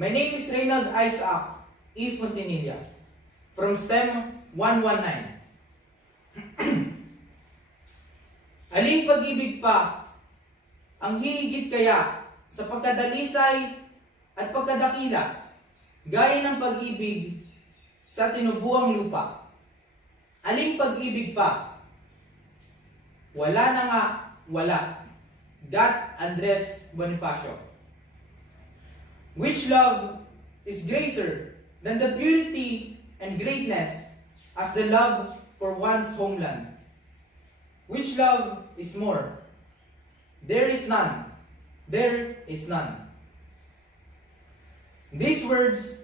My name is Reynald Isaac E. Fontanilla from STEM 119. Aling pag-ibig pa ang hihigit kaya sa pagkadalisay at pagkadakila gaya ng pag-ibig sa tinubuang lupa? Aling pag-ibig pa? Wala na nga, wala. Gat Andres Bonifacio. Which love is greater than the purity and greatness as the love for one's homeland? Which love is more? There is none. There is none. These words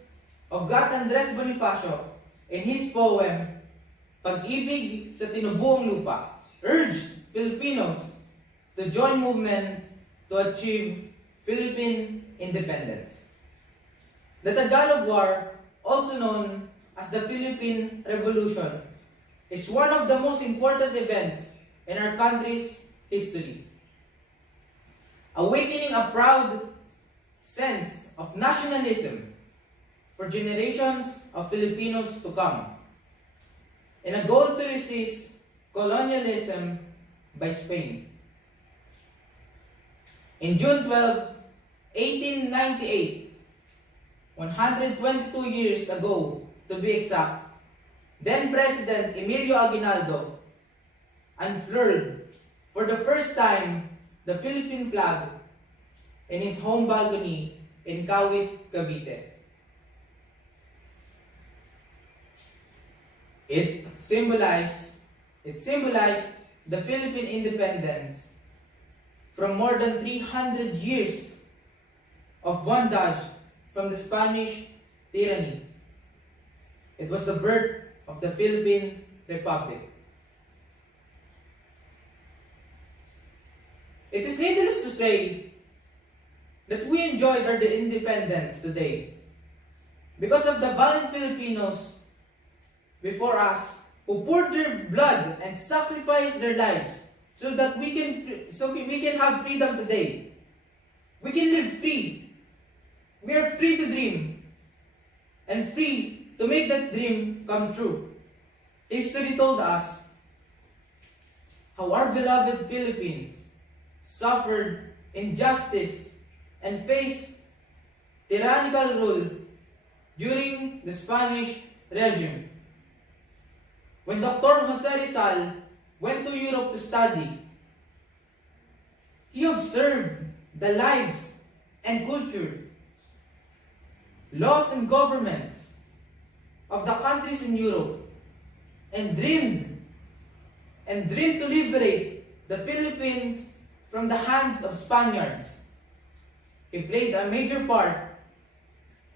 of Gat Andres Bonifacio in his poem, Pag-ibig sa Tinubuong Lupa, urged Filipinos to join movement to achieve Philippine independence. The Tagalog War, also known as the Philippine Revolution, is one of the most important events in our country's history, awakening a proud sense of nationalism for generations of Filipinos to come, in a goal to resist colonialism by Spain. In June 12, 1898, 122 years ago to be exact, then President Emilio Aguinaldo unfurled for the first time the Philippine flag in his home balcony in Kawit, Cavite. It symbolized the Philippine independence from more than 300 years of bondage from the Spanish tyranny. It was the birth of the Philippine Republic. It is needless to say that we enjoyed our independence today because of the valiant Filipinos before us who poured their blood and sacrificed their lives so that we can have freedom today. We can live free. We are free to dream and free to make that dream come true. History told us how our beloved Philippines suffered injustice and faced tyrannical rule during the Spanish regime. When Dr. Jose Rizal went to Europe to study, he observed the lives and culture, laws and governments of the countries in Europe and dreamed to liberate the Philippines from the hands of Spaniards. He played a major part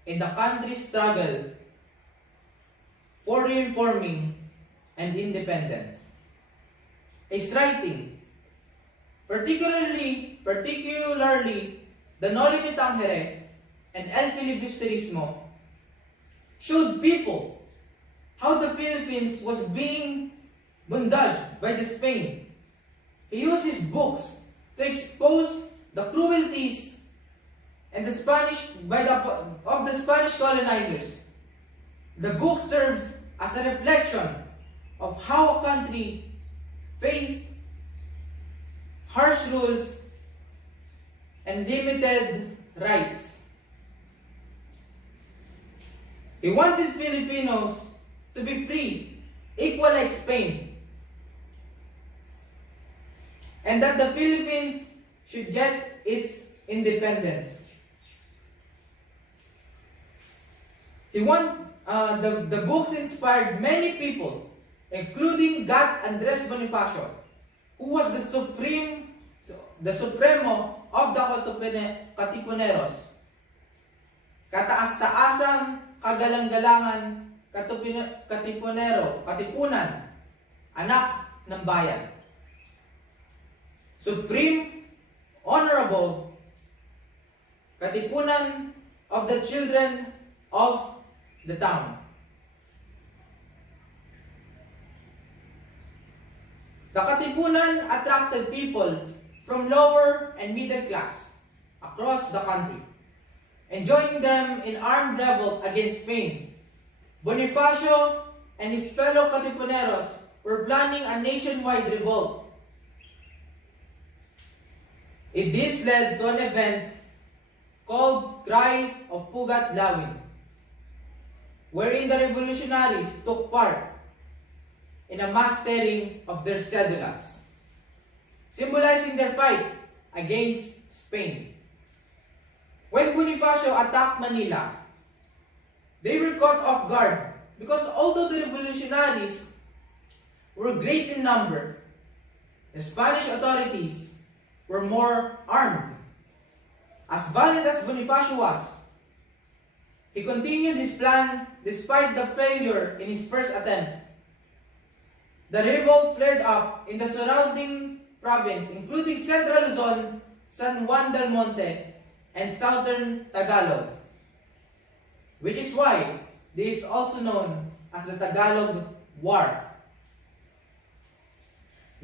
in the country's struggle for reforming and independence. His writing, particularly the Noli Me Tangere and El Filibusterismo, showed people how the Philippines was being bondaged by the Spain. He used his books to expose the cruelties and of the Spanish colonizers. The book serves as a reflection of how a country faced harsh rules and limited rights. He wanted Filipinos to be free, equal like Spain, and that the Philippines should get its independence. The books inspired many people, including Gat Andres Bonifacio, who was the Supremo of the Katipuneros. Kataas-taasang kagalang-galangan Katipunan, anak ng bayan. Supreme, honorable, Katipunan of the children of the town. The Katipunan attracted people from lower and middle class across the country and joining them in armed revolt against Spain. Bonifacio and his fellow Katipuneros were planning a nationwide revolt. This led to an event called Cry of Pugat Lawin, wherein the revolutionaries took part in a mass tearing of their cedulas, symbolizing their fight against Spain. When Bonifacio attacked Manila, they were caught off guard because although the revolutionaries were great in number, the Spanish authorities were more armed. As valiant as Bonifacio was, he continued his plan despite the failure in his first attempt. The revolt flared up in the surrounding province, including Central Luzon, San Juan del Monte, and Southern Tagalog, which is why this is also known as the Tagalog War.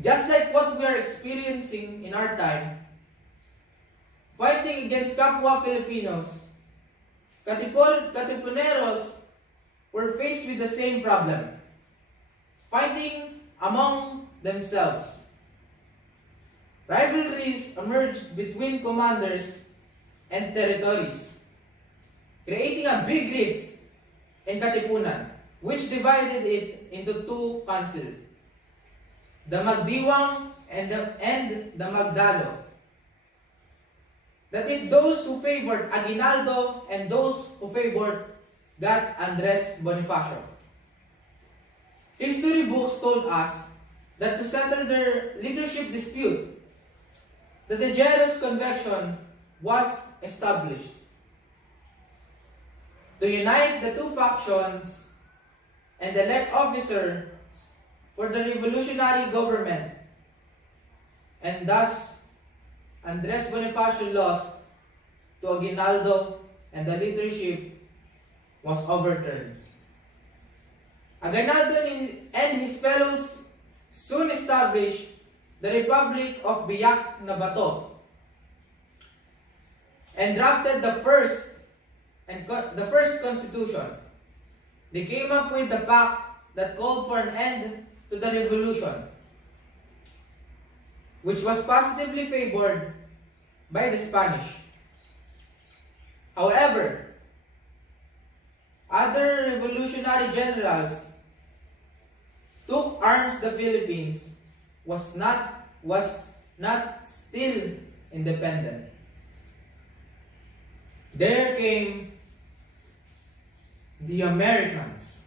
Just like what we are experiencing in our time, fighting against Kapwa Filipinos, Katipuneros were faced with the same problem, fighting among themselves. Rivalries emerged between commanders and territories, creating a big rift in Katipunan, which divided it into two councils, the Magdiwang and the Magdalo. That is, those who favored Aguinaldo and those who favored God Andres Bonifacio. History books told us that to settle their leadership dispute, the Tejeros Convention was established. To unite the two factions and elect officers for the revolutionary government, and thus Andres Bonifacio lost to Aguinaldo and the leadership was overturned. Aguinaldo and his fellows soon established the Republic of Biak na Bato and drafted the first constitution. They came up with the pact that called for an end to the revolution, which was positively favored by the Spanish. However, other revolutionary generals took arms. The Philippines was not still independent. There came the Americans.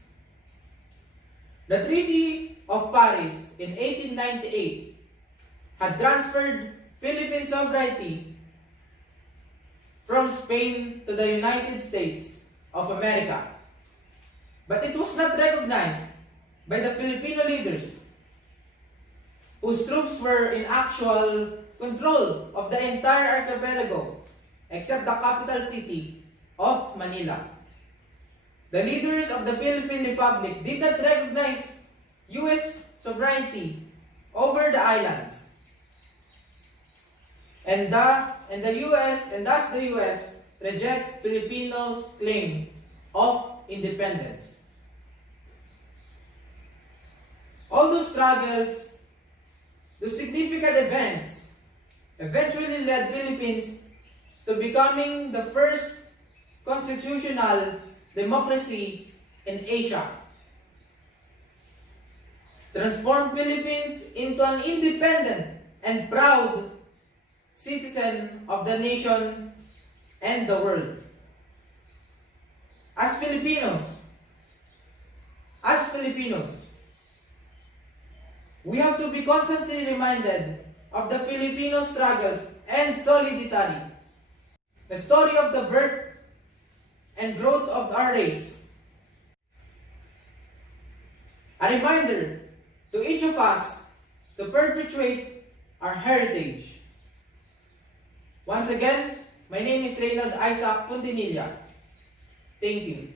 The Treaty of Paris in 1898 had transferred Philippine sovereignty from Spain to the United States of America. But it was not recognized by the Filipino leaders, whose troops were in actual control of the entire archipelago except the capital city of Manila. The leaders of the Philippine Republic did not recognize U.S. sovereignty over the islands. And thus the U.S. reject Filipinos' claim of independence. All those struggles, those significant events, eventually led Philippines to becoming the first constitutional democracy in Asia. Transformed Philippines into an independent and proud citizen of the nation and the world. As Filipinos, we have to be constantly reminded of the Filipino struggles and solidarity, the story of the birth and growth of our race. A reminder to each of us to perpetuate our heritage. Once again, my name is Reynald Isaac Fontanilla. Thank you.